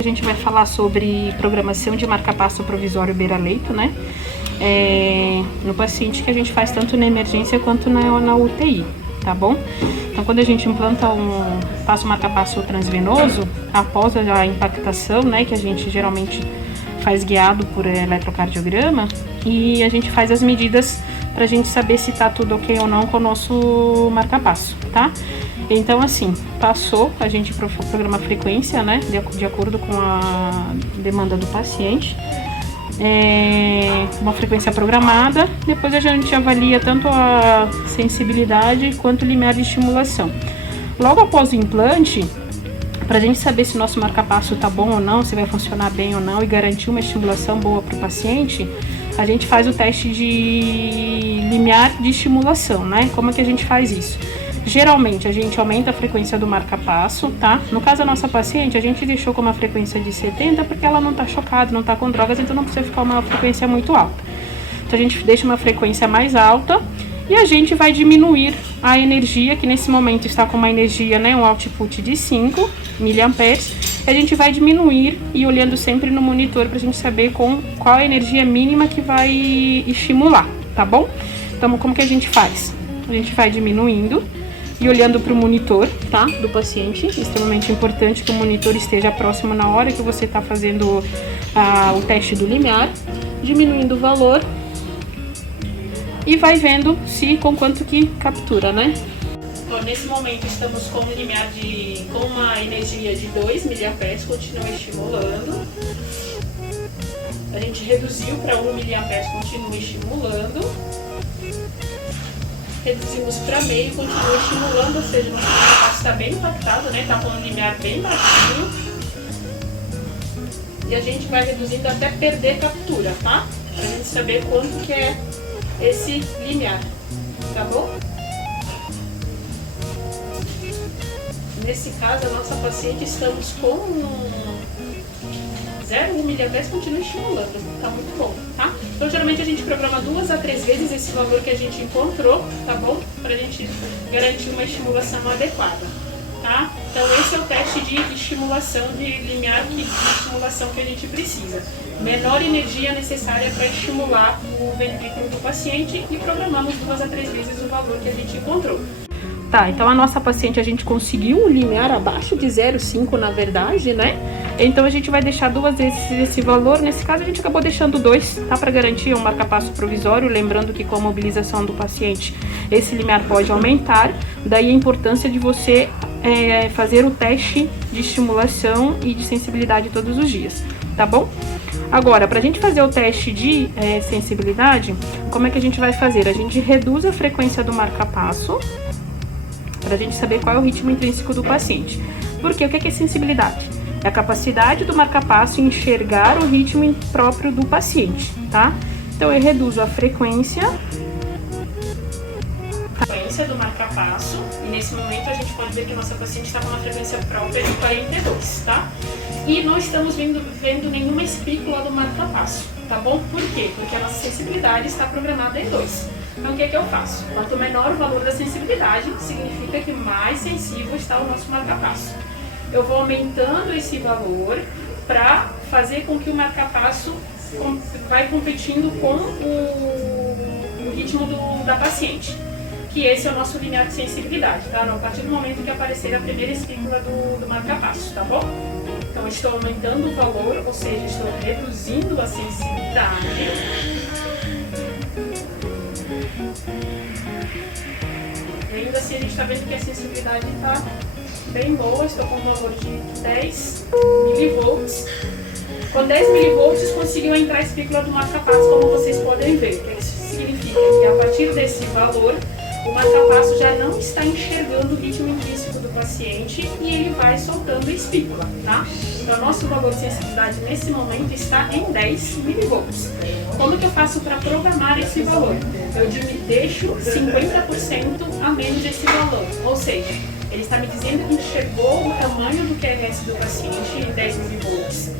A gente vai falar sobre programação de marca-passo provisório beira-leito, né? No paciente que a gente faz tanto na emergência quanto na UTI, tá bom? Então, quando a gente implanta passa o marca-passo transvenoso, após a impactação, né, que a gente geralmente faz guiado por eletrocardiograma, e a gente faz as medidas pra gente saber se tá tudo ok ou não com o nosso marca-passo, tá? Então, assim, passou, a gente programa a frequência, né, de acordo com a demanda do paciente. Uma frequência programada, depois a gente avalia tanto a sensibilidade quanto o limiar de estimulação. Logo após o implante, para a gente saber se o nosso marca-passo tá bom ou não, se vai funcionar bem ou não e garantir uma estimulação boa para o paciente, a gente faz o teste de limiar de estimulação, né? Como é que a gente faz isso? Geralmente, a gente aumenta a frequência do marca-passo, tá? No caso da nossa paciente, a gente deixou com uma frequência de 70 porque ela não tá chocada, não tá com drogas, então não precisa ficar uma frequência muito alta. Então, a gente deixa uma frequência mais alta e a gente vai diminuir a energia, que nesse momento está com uma energia, né, um output de 5 miliamperes. A gente vai diminuir e olhando sempre no monitor pra gente saber qual a energia mínima que vai estimular, tá bom? Então, como que a gente faz? A gente vai diminuindo e olhando para o monitor, tá, do paciente. Extremamente importante que o monitor esteja próximo na hora que você está fazendo o teste do limiar, diminuindo o valor e vai vendo com quanto que captura, né? Bom, nesse momento estamos com um limiar com uma energia de 2 miliamperes, continua estimulando. A gente reduziu para 1 miliamperes, continua estimulando. Reduzimos para meio, continua estimulando, ou seja, nosso marca-passo está bem impactado, né? Tá com um limiar bem baixinho. E a gente vai reduzindo até perder captura, tá? Pra gente saber quanto que é esse limiar, tá bom? Nesse caso, a nossa paciente estamos com 0,1 miliamperes, continua estimulando, tá muito bom, tá? Então, geralmente a gente programa 2 a 3 vezes esse valor que a gente encontrou, tá bom? Pra gente garantir uma estimulação adequada, tá? Então, esse é o teste de estimulação, de limiar de estimulação que a gente precisa. Menor energia necessária para estimular o ventrículo do paciente e programamos 2 a 3 vezes o valor que a gente encontrou. Tá, então a nossa paciente a gente conseguiu um limiar abaixo de 0,5 na verdade, né? Então a gente vai deixar 2 vezes esse valor, nesse caso a gente acabou deixando 2, tá? Para garantir um marca-passo provisório, lembrando que com a mobilização do paciente esse limiar pode aumentar, daí a importância de você fazer o teste de estimulação e de sensibilidade todos os dias, tá bom? Agora, para a gente fazer o teste de sensibilidade, como é que a gente vai fazer? A gente reduz a frequência do marca-passo, para a gente saber qual é o ritmo intrínseco do paciente. Porque o que é sensibilidade? É a capacidade do marca-passo em enxergar o ritmo próprio do paciente, tá? Então, eu reduzo a frequência do marca-passo e nesse momento a gente pode ver que a nossa paciente está com uma frequência própria de 42, tá? E não estamos vendo nenhuma espícula do marca-passo, tá bom? Por quê? Porque a nossa sensibilidade está programada em 2. Então, o que é que eu faço? Quanto menor o valor da sensibilidade, significa que mais sensível está o nosso marca-passo. Eu vou aumentando esse valor para fazer com que o marca-passo vai competindo com o ritmo da paciente. Que esse é o nosso limiar de sensibilidade, tá? A partir do momento que aparecer a primeira espícula do marca-passo, tá bom? Então, eu estou aumentando o valor, ou seja, estou reduzindo a sensibilidade. E ainda assim a gente está vendo que a sensibilidade está bem boa, estou com um valor de 10 milivolts. Com 10 milivolts conseguiu entrar a espícula do marca-passo, como vocês podem ver. O que isso significa? Que a partir desse valor, o marca-passo já não está enxergando o ritmo intrínseco do paciente e ele vai soltando a espícula, tá? Então, o nosso valor de sensibilidade nesse momento está em 10 milivolts. Como que eu faço para programar esse valor? Eu deixo 50% a menos esse valor, ou seja, Ele está me dizendo que enxergou o tamanho do QRS do paciente em 10 milivolts.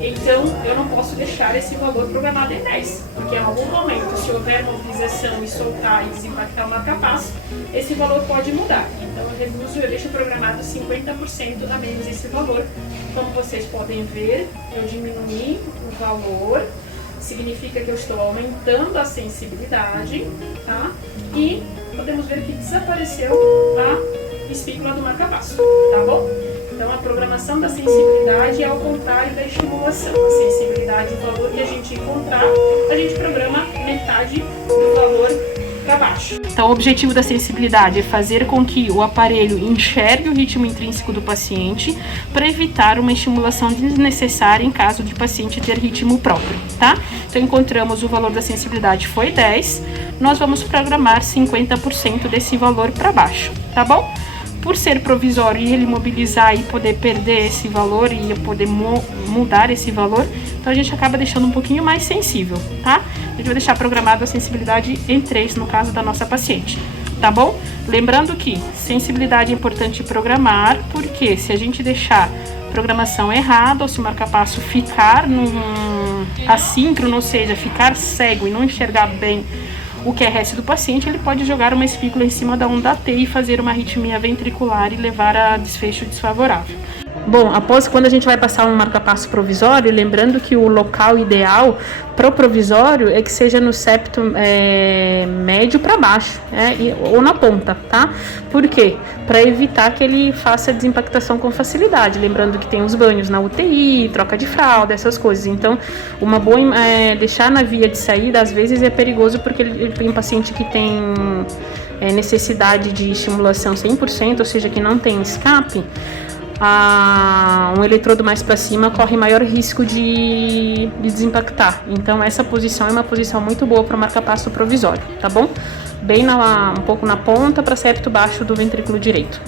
Então, eu não posso deixar esse valor programado em 10, porque em algum momento, se houver mobilização e soltar e desimpactar o marca-passo, esse valor pode mudar. Então, eu deixo programado 50% a menos esse valor. Como vocês podem ver, eu diminui o valor, significa que eu estou aumentando a sensibilidade, tá? E podemos ver que desapareceu a espícula do marca-passo, tá bom? Então, a programação da sensibilidade é ao contrário da estimulação. A sensibilidade, o valor que a gente encontrar, a gente programa metade do valor para baixo. Então, o objetivo da sensibilidade é fazer com que o aparelho enxergue o ritmo intrínseco do paciente para evitar uma estimulação desnecessária em caso de paciente ter ritmo próprio, tá? Então, encontramos o valor da sensibilidade foi 10, nós vamos programar 50% desse valor para baixo, tá bom? Por ser provisório e ele mobilizar e poder perder esse valor e poder mudar esse valor, então a gente acaba deixando um pouquinho mais sensível, tá? A gente vai deixar programado a sensibilidade em 3 no caso da nossa paciente, tá bom? Lembrando que sensibilidade é importante programar, porque se a gente deixar programação errada ou se o marca-passo ficar assíncrono, ou seja, ficar cego e não enxergar bem o QRS do paciente, ele pode jogar uma espícula em cima da onda T e fazer uma arritmia ventricular e levar a desfecho desfavorável. Bom, quando a gente vai passar um marca-passo provisório, lembrando que o local ideal para o provisório é que seja no septo médio para baixo, ou na ponta, tá? Por quê? Para evitar que ele faça desimpactação com facilidade. Lembrando que tem os banhos na UTI, troca de fralda, essas coisas. Então, uma boa deixar na via de saída, às vezes é perigoso porque ele tem um paciente que tem necessidade de estimulação 100%, ou seja, que não tem escape. Um eletrodo mais para cima corre maior risco de desimpactar. Então essa posição é uma posição muito boa para o marca-passo provisório, tá bom? Bem um pouco na ponta para septo baixo do ventrículo direito.